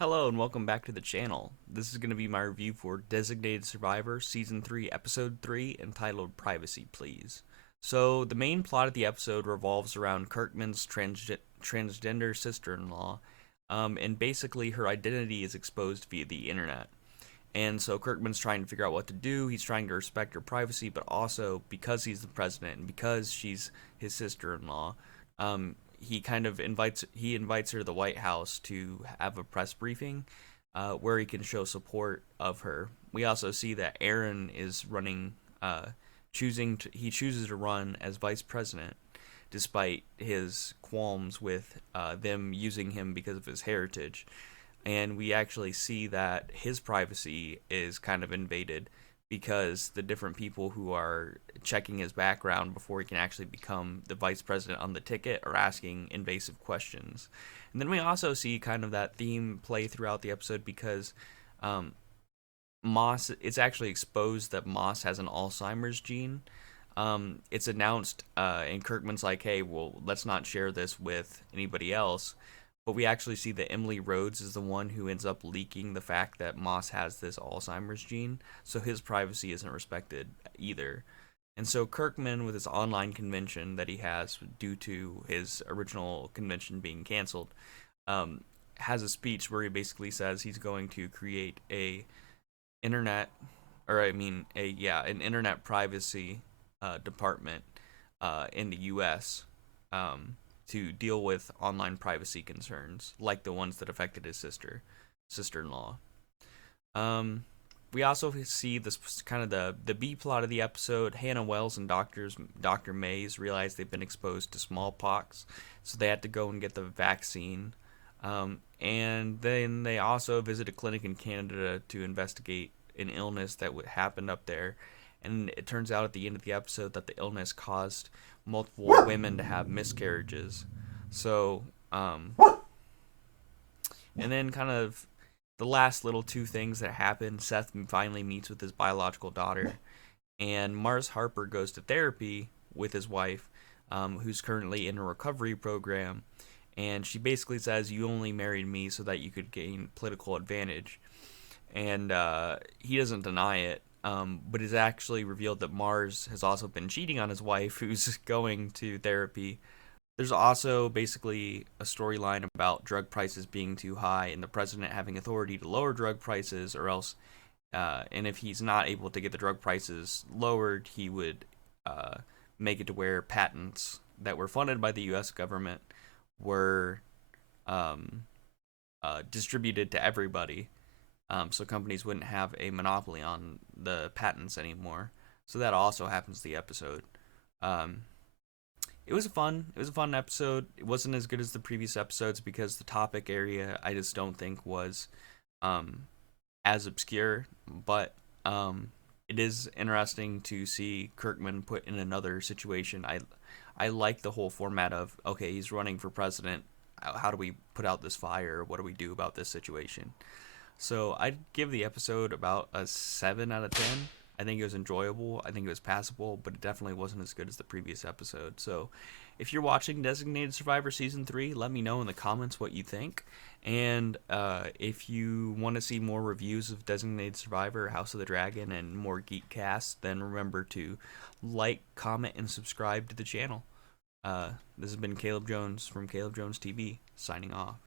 Hello and welcome back to the channel. This is going to be my review for Designated Survivor Season 3, Episode 3, entitled Privacy Please. So, the main plot of the episode revolves around Kirkman's transgender sister-in-law, and basically her identity is exposed via the internet. And so Kirkman's trying to figure out what to do. He's trying to respect her privacy, but also because he's the president and because she's his sister-in-law, he kind of invites her to the White House to have a press briefing, where he can show support of her. We also see that Aaron is running, he chooses to run as vice president, despite his qualms with them using him because of his heritage. And we actually see that his privacy is kind of invaded because the different people who are checking his background before he can actually become the vice president on the ticket are asking invasive questions. And then we also see kind of that theme play throughout the episode because Moss, it's actually exposed that Moss has an Alzheimer's gene. It's announced, and Kirkman's like, hey, well, let's not share this with anybody else. But we actually see that Emily Rhodes is the one who ends up leaking the fact that Moss has this Alzheimer's gene, so his privacy isn't respected either. And so Kirkman, with his online convention that he has due to his original convention being canceled, has a speech where he basically says he's going to create internet, an internet privacy department in the U.S. To deal with online privacy concerns, like the ones that affected his sister-in-law. We also see this kind of the B plot of the episode. Hannah Wells and Dr. Mays realize they've been exposed to smallpox, so they had to go and get the vaccine. And then they also visit a clinic in Canada to investigate an illness that happened up there. And it turns out at the end of the episode that the illness caused multiple women to have miscarriages. So, and then kind of the last little two things that happen, Seth finally meets with his biological daughter, and Mars Harper goes to therapy with his wife, who's currently in a recovery program, and she basically says, you only married me so that you could gain political advantage. And he doesn't deny it. But it's actually revealed that Mars has also been cheating on his wife, who's going to therapy. There's also basically a storyline about drug prices being too high and the president having authority to lower drug prices, or else, and if he's not able to get the drug prices lowered, he would make it to where patents that were funded by the U.S. government were distributed to everybody. So companies wouldn't have a monopoly on the patents anymore. So that also happens to the episode. It was a fun episode. It wasn't as good as the previous episodes because the topic area I just don't think was as obscure. But it is interesting to see Kirkman put in another situation. I like the whole format of, okay, he's running for president. How do we put out this fire? What do we do about this situation? So I'd give the episode about a 7 out of 10. I think it was enjoyable. I think it was passable, but it definitely wasn't as good as the previous episode. So if you're watching Designated Survivor Season 3, let me know in the comments what you think. And if you want to see more reviews of Designated Survivor, House of the Dragon, and more Geekcasts, then remember to like, comment, and subscribe to the channel. This has been Caleb Jones from Caleb Jones TV, signing off.